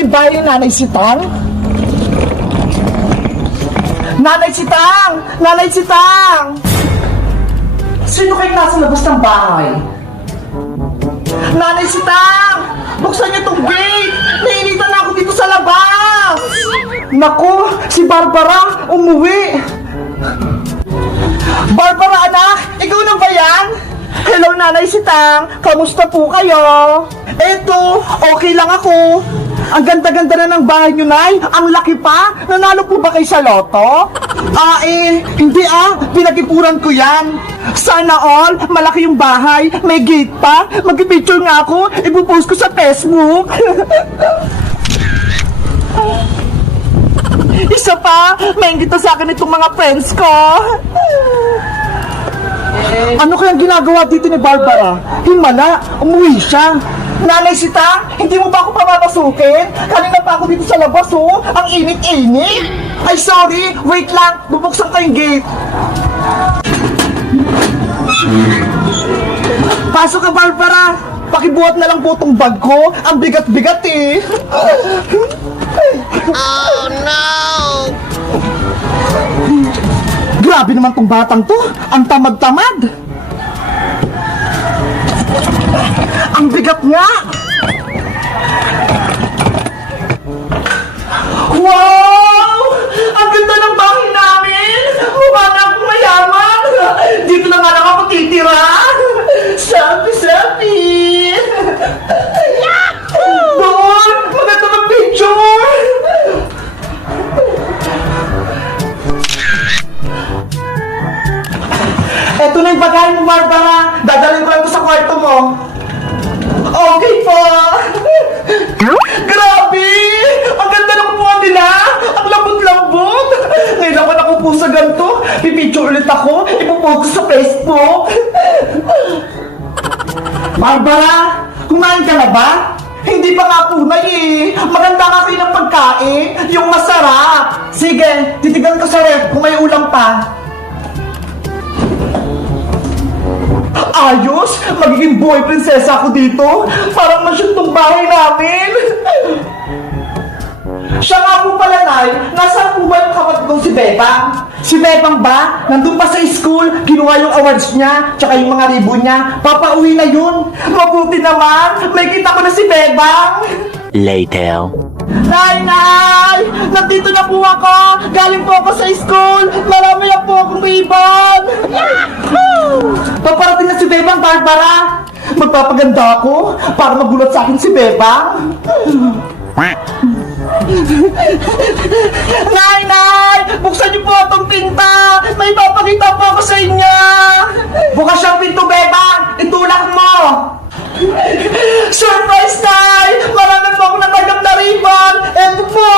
may bahay yung Nanay Sitang? Nanay Sitang! Nanay Sitang! Sino kayo nasa labas ng bahay? Nanay Sitang! Buksan niyo tong gate! Nainitan na ako dito sa labas! Naku! Si Barbara! Umuwi! Barbara, anak! Ikaw na ba yan? Hello, Nanay Sitang! Kamusta po kayo? Eto, okay lang ako. Ang ganda-ganda na ng bahay nyo, Nay. Ang laki pa. Nanalo po ba kayo sa loto? Hindi Pinag-ipuran ko yan. Sana all, malaki yung bahay. May gate pa. Mag-picture nga ako. Ipupost ko sa Facebook. Isa pa, maingit na sa akin itong mga friends ko. Ano kayang ginagawa dito ni Barbara? Himala, umuwi siya. Nanay Sita, hindi mo ba ako papapasukin? Kanina pa ako dito sa labas, oh. Ang init-init. Ay, sorry. Wait lang. Bubuksan ko yung gate. Pasok ka, Barbara. Pakibuhat na lang po tong bag ko. Ang bigat-bigat, eh. Oh no! Grabe naman tong batang to. Ang tamad-tamad. Ang bigat nga. Wow! Ang ganda ng bahay namin. Mukha na akong mayaman. Dito na nga lang ako titira. Selfie! Doon! Maganda ng picture! Eto na yung bagay mo, Barbara. Dadalhin ko lang ito sa kwarto mo. Okay po. Grabe! Ang ganda ng buwan nila. Ang lambot-lambot. Ngayon ako nakupo sa ganito. Pipicture ulit ako. Ipopost ko sa Facebook. Barbara, kumain ka na ba? Hindi pa nga po, Nay, eh. Maganda nga kayo ng pagkain. Yung masarap. Sige, titigan ko sa ref kung may ulam pa. Ayos! Magiging boy prinsesa ako dito! Parang masyong tong bahay namin! Siya nga po pala, Nay, nasaan po ba yung kapatid kong si Bebang? Si Bebang ba? Nandun pa sa school, kinuha yung awards niya, tsaka yung mga ribbon niya, papauwi na yun! Mabuti naman! May kita ko na si Bebang! Later. Nay! Nay! Nandito na po ako! Galing po ako sa school! Marami na po akong ribbon! Yahoo! Paparating na si Bebang, Barbara! Magpapaganda ako para magulat sa akin si Bebang! Nay! Nay! Buksan niyo po itong pinta! May papakita po ako sa inyo! Bukas ang pinto, Bebang! Itulak mo! Surprise, Nay! Marami po ako natagam na ribbon! Eto po!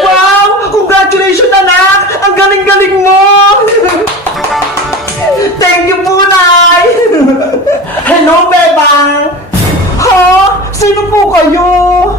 Wow! Congratulations, anak! Ang galing-galing mo! Thank you po, Nay! Hello, Bebang! Ha? Sino po kayo?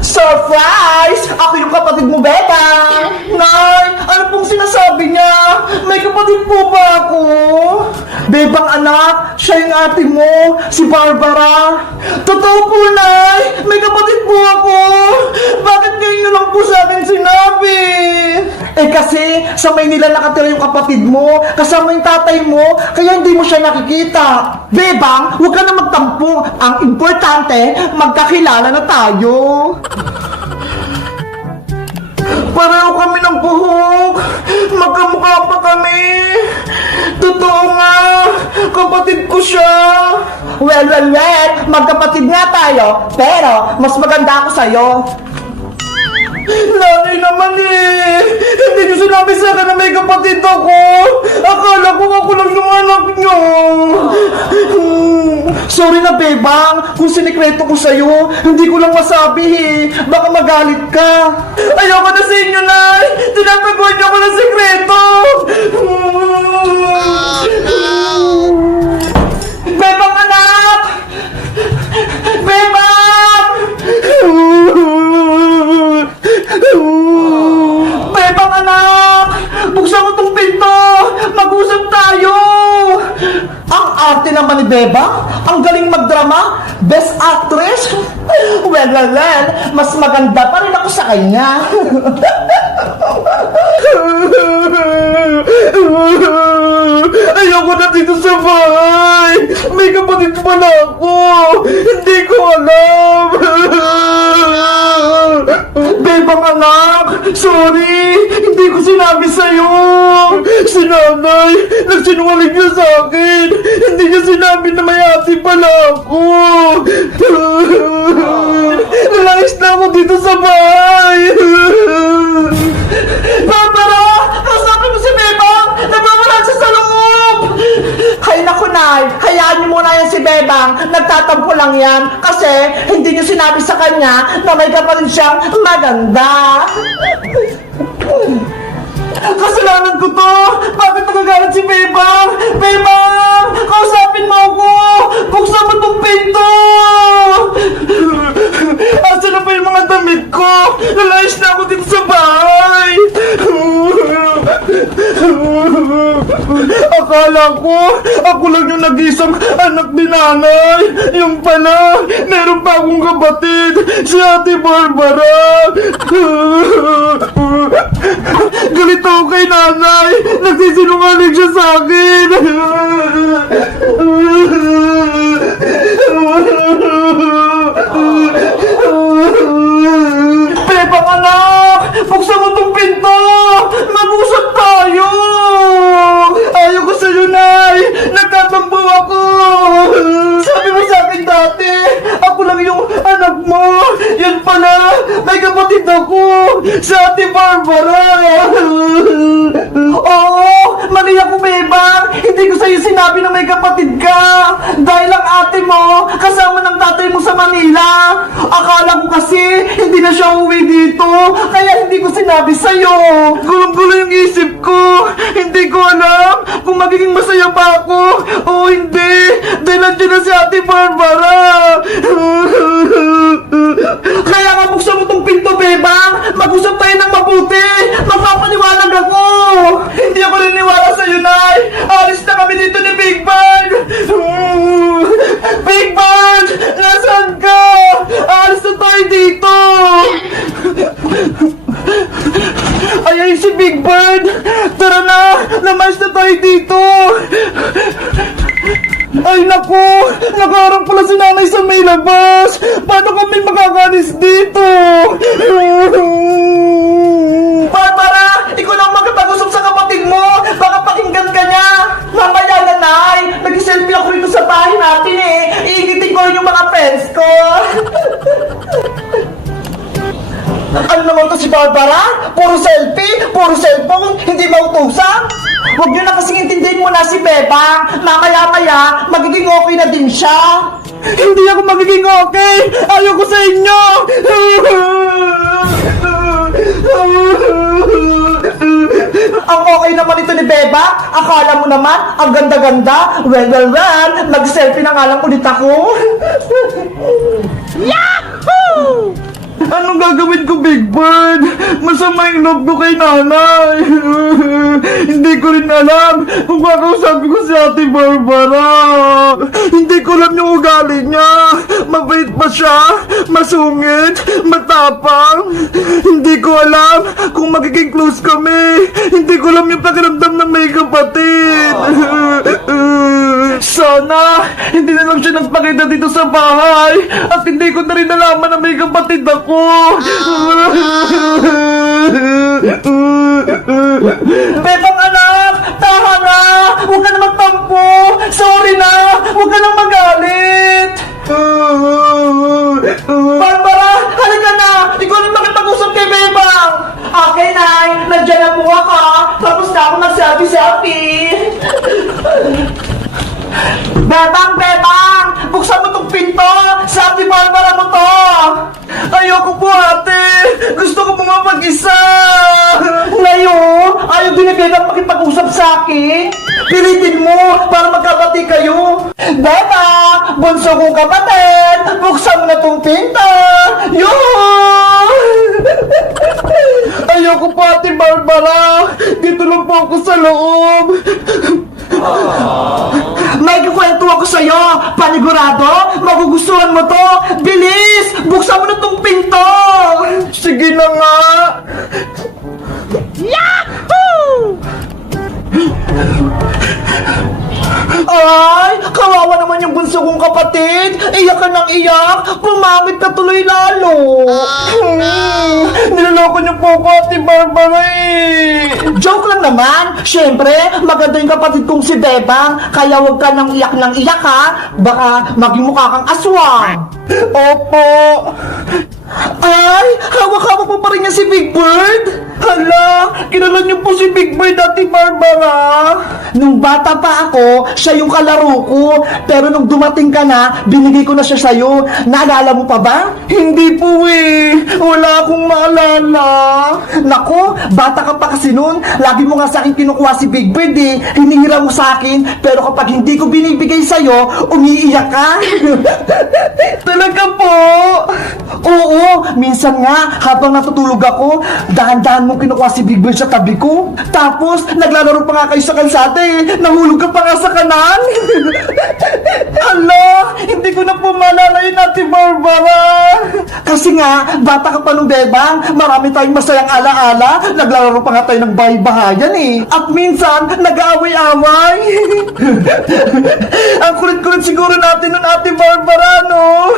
Surprise! Ako yung kapatid mo, Bebang! Nay! Ano pong sinasabi niya? May kapatid po ba ako? Bebang anak, siya yung ate mo, si Barbara. Totoo po, Nay! May kapatid po ako! Bakit ngayon nyo lang po sa akin sinabi? Eh kasi, sa Maynila nakatira yung kapatid mo, kasama yung tatay mo, kaya hindi mo siya nakikita. Bebang, huwag ka na magtampo. Ang importante, magkakilala na tayo. Pareho kami ng buhok. Magkamukha pa kami. Totoo nga. Kapatid ko siya. Well, magkapatid nga tayo. Pero, mas maganda ako sa'yo. Nanay naman eh. Hindi niyo sinabi sa akin na may kapatid ako. Akala ko ako lang yung anak niyo. Sorry na, Bebang. Kung sinikreto ko sa'yo, hindi ko lang masabi eh. Baka magalit ka. Ayoko na sa inyo, Nay. Tinataguan niyo ko ng sikreto. Bebang anak! Bebang! Bebang anak! Buksan mo tong pinto! Mag-usap tayo! Ang arte naman ni Bebang! Ang galing mag-drama naman, Best Actress? Well, mas maganda pa rin ako sa kanya. Ayoko na dito sa bahay. May kapatid pala ako. Hindi ko alam. Bebang anak, sorry. Hindi ko sinabi sa'yo. Si nanay, nagsinungaling niya sa akin. Hindi niya sinabi na may ate pala ako. Nalayas na ako dito sa bahay. Barbara! Kausapin mo si Bebang! Nagmamala siya sa loob! Hay naku, Nay! Hayaan niyo muna yan si Bebang. Nagtatampo lang yan kasi hindi niyo sinabi sa kanya na may kapatid siyang maganda. Kasalanan ko to! Bakit nagagalit si Bebang? Bebang! Kausapin mo ako! Buksan mo tong pinto! Asa na pa yung mga damit ko? Nalayas na ako dito sa bahay! Akala ko, ako lang yung nag-isang anak ni nanay. Yung pala, meron pa akong kapatid, si Ate Barbara. Galit ako kay nanay. Nagsisinungaling siya sa akin. Bebang anak! Buksan mo tong pinto! Mag-usap tayo! Ayaw ko sa'yo, Nay! Nagtatampo ako! Sabi mo sa akin dati, ako lang yung anak mo! Yan pala, may kapatid ako! Sa Ate Barbara! Oo! Mali ako, Bebang! Hindi ko sa'yo sinabi na may kapatid ka! Dahil ang ate mo, kasama ng tatay mo sa Manila! Akala ko kasi, hindi na siya uwi dito! Kaya hindi ko sinabi sa'yo! Gulong-gulo yung isip ko! Hindi ko alam kung magiging masaya pa ako o hindi! Dahil nandiyan na si Ate Barbara! Kaya nga buksan mo tong pinto, Bebang! Mag-usap tayo ng mabuti! Magpapaniwalag ako! Hindi ako niniwala sa'yo, Nay! Alis na kami dito ni Big Bird! Big Bird! Nasaan ka? Alis na tayo dito! Ay, si Big Bird! Tara na! Lamas na tayo dito! Ay, naku! Nakaharap pala si nanay sa may labas! Paano kami makakalis dito? Barbara! Ikaw lang magkapag-usap sa kapatid mo! Baka pakinggan ka niya! Mamaya na, Nay! Nag-selfie ako rito sa bahay natin eh! Iingitin ko yung mga friends ko! Ano naman to si Barbara? Puro selfie, puro cellphone, hindi mautusan? Huwag niyo na kasing intindihin mo na si Bebang. Mamaya-maya, magiging okay na din siya. Hindi ako magiging okay! Ayoko sa inyo! Ang okay naman ito ni Beba. Akala mo naman, ang ganda-ganda. Well, mag-selfie na nga lang ulit ako. Yahoo! Anong gagawin ko, Big Bird? Masama yung loob ko kay nanay. Hindi ko rin alam kung kakausapin ko si Ate Barbara. Hindi ko alam yung ugali niya. Mabait ba siya? Masungit? Matapang? Hindi ko alam kung magiging close kami. Hindi ko alam yung pakiramdam ng may kapatid. Sana, hindi na lang siya nagpakita dito sa bahay. At hindi ko na rin nalaman na may kapatid ako. Bebang anak, tama na. Huwag ka na magtampo. Sorry na. Huwag ka nang magalit. Barbara, halika na. Ikaw na makipag-usap kay Bebang. Okay, Nay. Nandiyan na po ako. Tapos na ako mag-selfie-selfie. Bebang! Buksan mo tong pinto! Sa Ate Barbara mo to! Ayoko po, ate! Gusto ko po mapag-isa! Ngayon, ayaw din ni Bebang makipag-usap sa akin? Pilitin mo para magkabati kayo! Bebang! Bunso kong kapatid! Buksan mo na tong pinto! Yun! Ayoko po, Ate Barbara! Dito lang po ako sa loob! May kukwento ako sa'yo. Panigurado, magugustuhan mo to. Bilis! Buksan mo na tong pinto! Sige na nga. Yahoo! Ay, kawawa naman yung bunso kong kapatid. Iyak ka ng iyak. Pumangit ka tuloy lalo. Niloloko niyo po ko, Ate Barbara eh. Joke lang naman. Siyempre, maganda yung kapatid kong si Bebang. Kaya huwag ka nang iyak ng iyak ha. Baka maging mukha kang aswang. Opo. Ay, hawak-hawak mo pa rin niya si Big Bird. Hala, kilala niyo po si Big Bird, Ate Barbara. Nung bata pa ako, siya yung kalaro ko. Pero nung dumating ka na, binigay ko na siya sa'yo. Naalala mo pa ba? Hindi po eh. Wala akong maalala. Nako, bata ka pa kasi nun. Lagi mo nga sa akin kinukuha si Big Bird eh. Hinihira mo sa akin. Pero kapag hindi ko binibigay sa'yo, umiiyak ka. Talaga po? Oo, minsan nga, habang natutulog ako, dahan-dahan mo kinukuha si Big Bird sa tabi ko. Tapos, naglalaro pa nga kayo sa kalsada eh. Nahulog ka pa nga sa kanan. Hala, hindi ko na po maalala yun, Ate Barbara. Kasi nga, bata ka pa nung Bebang, marami tayong masayang ala-ala. Naglalaro pa nga tayo ng bahay-bahayan eh. At minsan, nag-aaway-away. Ang kulit-kulit siguro natin nun, Ate Barbara, no?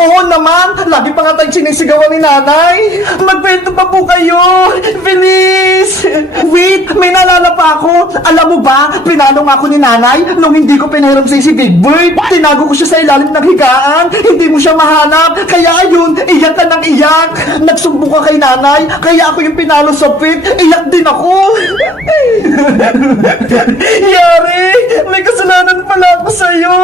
Oo naman, lagi pa nga tayong sinisigawan ni nanay. Magkwento pa po kayo. Bilis! Wait, may naalala pa ako. Alam mo ba, pinalo nga ako ni nanay nung hindi ko pinahiram sa'yo si Big Bird. Tinago ko siya sa ilalim ng higaan. Hindi mo siya mahanap. Kaya ayun, iyak ka ng iyak. Nagsumbo ka kay nanay. Kaya ako yung pinalo sa pit. Iyak din ako. Yari, may kasalanan pala ako sa'yo.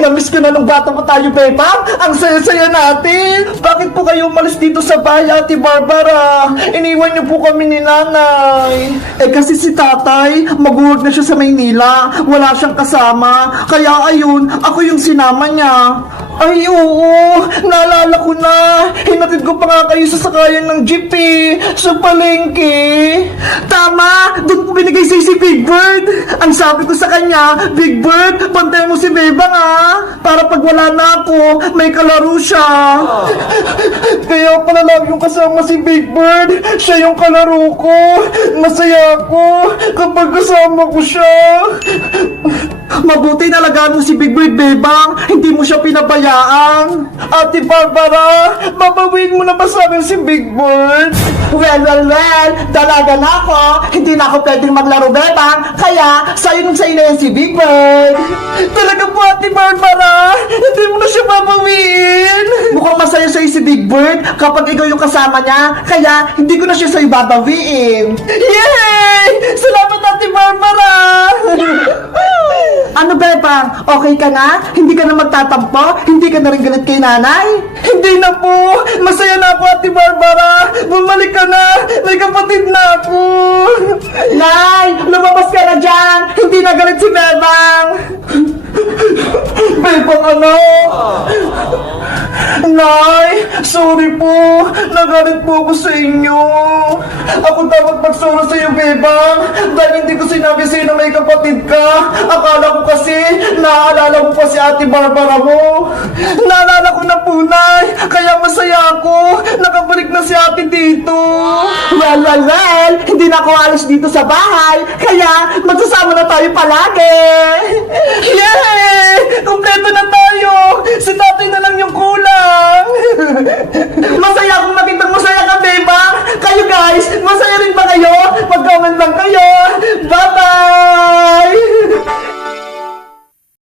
Namiss ko na nung bata pa tayo, Bebang. Ang saya-saya natin. Bakit po kayo umalis dito sa bahay, Ate Barbara? Iniwan niyo po kami ni nanay. Eh kasi si tatay, mag-work na siya sa Maynila. Wala siyang kasama. Kaya ayun, ako yung sinama niya. Ay, oo. Naalala ko na. Hinatid ko pa nga kayo sa sakayan ng jeep eh. Sa palengke. Tama. Doon ko binigay sa'yo si Big Bird. Ang sabi ko sa kanya, Big Bird, bantayan mo si Bebang ah. Para pag wala na ako, may kalaro siya. Kaya pala lagi yung kasama si Big Bird. Siya yung kalaro ko. Masaya ako kapag kasama ko siya. Mabuti nalagaan mo si Big Bird, Bebang. Hindi mo siya pinabayaan. Ate Barbara, babawiin mo na ba sa akin si Big Bird? Well, dalaga na ako. Hindi na ako pwedeng maglaro, Bebang. Kaya, sa'yo nung sa'yo na yan si Big Bird. Talaga po, Ate Barbara. Hindi mo na siya babawiin. Mukhang masaya sa'yo si Big Bird kapag ikaw yung kasama niya. Kaya, hindi ko na siya sa'yo babawiin. Yay! Salamat, Ate Barbara! Ano, Bebang? Okay ka na? Hindi ka na magtatampo? Hindi ka na rin galit kay nanay? Hindi na po! Masaya na ako, Ate Barbara! Bumalik ka na! May kapatid na ako! Nay! Lumabas ka na dyan! Hindi na galit si Bebang! Bebang, ano? Nay! Sorry po! Nagalit po ako sa inyo! Ako dapat magsuro sa iyo, Bebang! Dahil hindi ko sinabi sa'yo na may kapatid ka! Akala ko kasi, naaalala mo pa si Ate Barbara mo! Naalala ko na po, Nay! Kaya masaya ako! Nakabalik na si Ate dito! Well, hindi na ako alis dito sa bahay! Kaya, magsasama na tayo palagi! Yay! Kompleto na